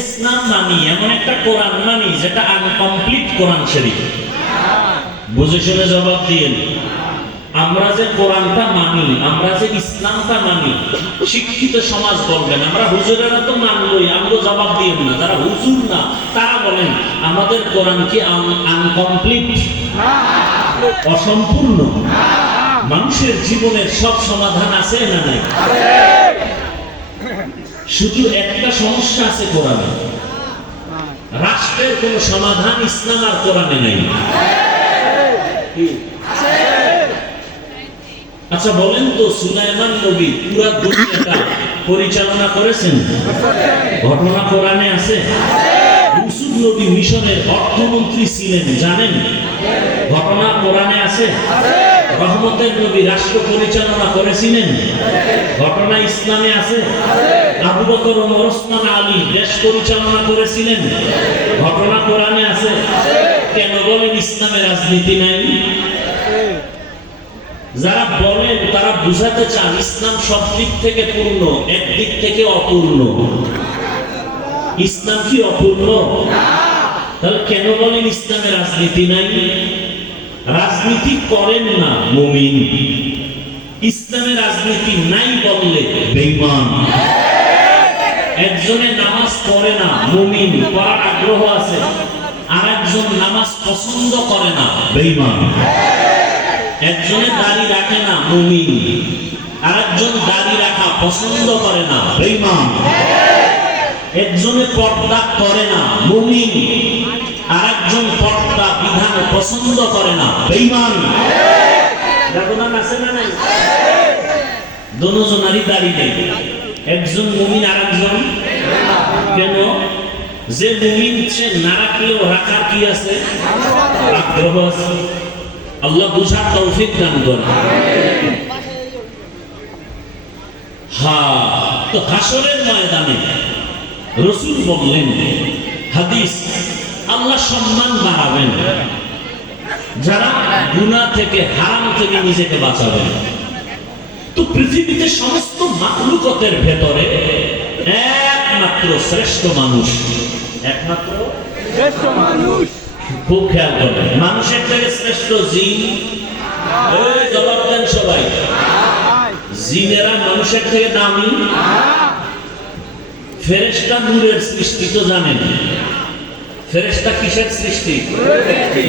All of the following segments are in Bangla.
ইসলাম মানি এমন একটা কোরআন মানি যেটা আনকমপ্লিট কোরআন শরীফ। বুঝে শুনে জবাব দিয়েন। আমরা যে কোরআনটা মানি, আমরা যে ইসলামটা মানি, শিক্ষিত সমাজ বলবেন, আমরা হুজুরেরা তো মানলই, আমগো জবাব দিয়েন না, যারা হুজুর না, তারা বলেন, আমাদের কোরআন কি আনকমপ্লিট? অসম্পূর্ণ? মানুষের জীবনের সব সমাধান আছে না নাই? শুধু একটা সমস্যা আছে কোরআনে। রাষ্ট্রের কোন সমাধান ইসলাম আর কোরআনে নেই। আচ্ছা বলেন তো সুলাইমান নবী পুরা দুনিয়াটা পরিচালনা করেছেন? ঘটনা কোরআনে আছে? ইউসুফ নবী মিশনের অর্থমন্ত্রী ছিলেন জানেন? ঘটনা কোরআনে আছে? রহমতের নবী রাষ্ট্র পরিচালনা করেছিলেন? ঘটনা ইসলামে আছে? আবু বকর ওসমান আলী দেশ পরিচালনা করেছিলেন। ঘটনা কোরআনে আছে। কেন বলেন ইসলামে রাজনীতি নাই? যারা বলেন তারা বুঝাতে চান ইসলাম সব দিক থেকে পূর্ণ থেকে অপূর্ণ। ইসলাম কি অপূর্ণ? তাহলে কেন বলেন ইসলামে রাজনীতি নাই? রাজনীতি করেন না মুমিন। ইসলামে রাজনীতি নাই বললে বেঈমান। একজনে নামাজ পড়ে না, মুমিন, পড়ার আগ্রহ আছে। আর একজন নামাজ পছন্দ করে না, বেঈমান। একজনে দাড়ি রাখে না, মুমিন। আর একজন দাড়ি রাখা পছন্দ করে না, বেঈমান। একজনে পর্দা করে না, মুমিন। আর একজন পর্দা বিধান পছন্দ করে না, বেঈমান। ব্যবধান আছে না নাই? দোনোজনারই দাড়ি নেই। একজন মুমিন আর একজন কেন? যে মুমিন, সে না রাখলেও রাখার কি আছে? আগ্রহ আছে। আল্লাহ বুঝার তৌফিক দান করে হ্যাঁ তো হাসরের ময়দানে রসুল বললেন, হাদিস, আল্লাহ সম্মান বাড়াবেন। যারা গুনাহ থেকে হারাম থেকে নিজেকে বাঁচাবেন। তো পৃথিবীতে সমস্ত মাকলুকতের ভেতরে একমাত্র শ্রেষ্ঠ মানুষ। একমাত্র শ্রেষ্ঠ মানুষ। খুব খেয়াল করবেন মানুষের থেকে শ্রেষ্ঠ জিন। জবাব দেন সবাই। জিনেরা মানুষের থেকে দামি। ফেরেশতা নূরের সৃষ্টি তো জানেন। ফেরেশতা কিসের সৃষ্টি?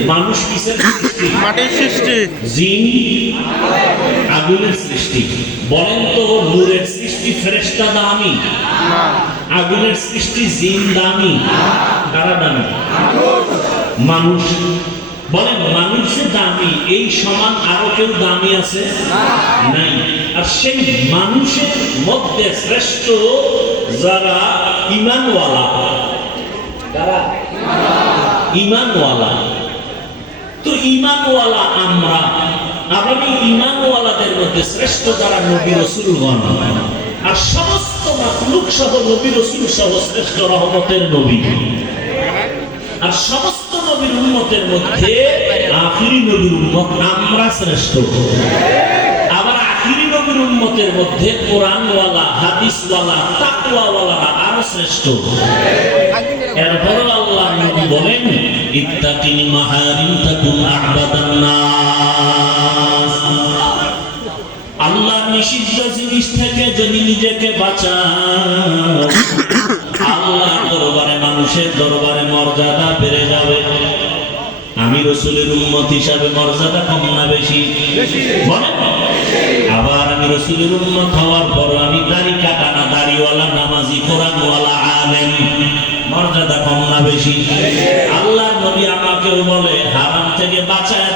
মানুষ কিসের সৃষ্টি? মাটির সৃষ্টি। জিন আগুনের সৃষ্টি। বলেন তো নূরের সৃষ্টি ফেরেশতা দামি? আগুনের সৃষ্টি জিন দামি? কারা দামি? মানুষ। বলেন মানুষ দামি? এই সমান আরও কেউ দামি আছে? নাই। আর সেই মানুষের মধ্যে শ্রেষ্ঠ যারা ইমানওয়ালা ইমানওয়ালা। তো ইমানওয়ালা আমরা আবার ইমানওয়ালাদের মধ্যে শ্রেষ্ঠ যারা নবী রসুলগণ, আর সমস্ত মাতলুক সহ নবী রসুল সহ শ্রেষ্ঠ রহমতের নবী। আর সমস্ত নবীর উন্মতের মধ্যে আখিরি নবীর উন্মত আমরা শ্রেষ্ঠ। আবার আখিরি নবীর উন্মতের মধ্যে কোরআনওয়ালা, হাদিসওয়ালা, তাকওয়াওয়ালারা আরও শ্রেষ্ঠ। এরপরও বলেন ইত্তাকিনি মাহারিম আহবাদান নাস। আল্লাহর নিষিদ্ধ জিনিস থেকে যদি নিজেকে বাঁচাও আল্লাহ দরবারে মানুষের দরবারে মর্যাদা বেড়ে যাবে। আমি রসুলের উন্মত হিসাবে মর্যাদা কম না বেশি? আবার আমি রসুলের উন্মত হওয়ার পর আমি দাড়ি কাটা না দাড়িওয়ালা নামাজি কোরআনওয়ালা বেশি আল্লাহ নবী আমাকেও বলে হারাম থেকে বাঁচায়